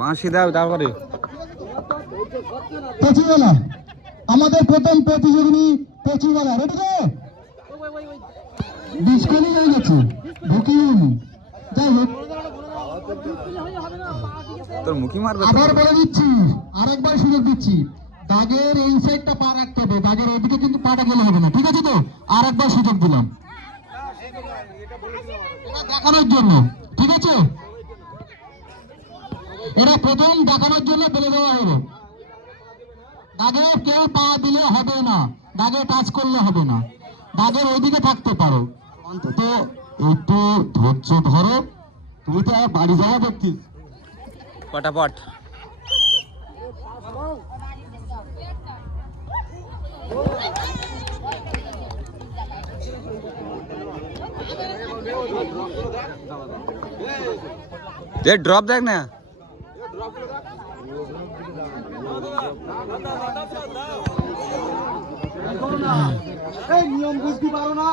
বাঁশি দাও তারপরে পেঁচিওয়ালা আমাদের প্রথম প্রতিযোগিনী পেঁচিওয়ালা রেডি তো ডিসকালি হয়ে গেছে ঢুকিনি যাই হোক তোর মুখি মারবে আবার বলে দিচ্ছি আরেকবার সুযোগ দিচ্ছি দাগের এই সাইডটা পা রাখতে হবে দাগের ওইদিকে কিন্তু পাটা গেলে হবে না ঠিক আছে তো আরেকবার সুযোগ দিলাম এটা দেখানোর জন্য ঠিক আছে এটা প্রথম দেখানোর জন্য বলে দেওয়া হলো দাগে কেউ পা দিলে হবে না দাগে টাচ করলে হবে না দাগের ওইদিকে থাকতে পারো অন্তত একটু ধৈর্য ধরো তুমি তো বাড়ি যাওয়া দেখছিস পটাপট ড্রপ দেখ না নিয়ম বুঝতে পারো না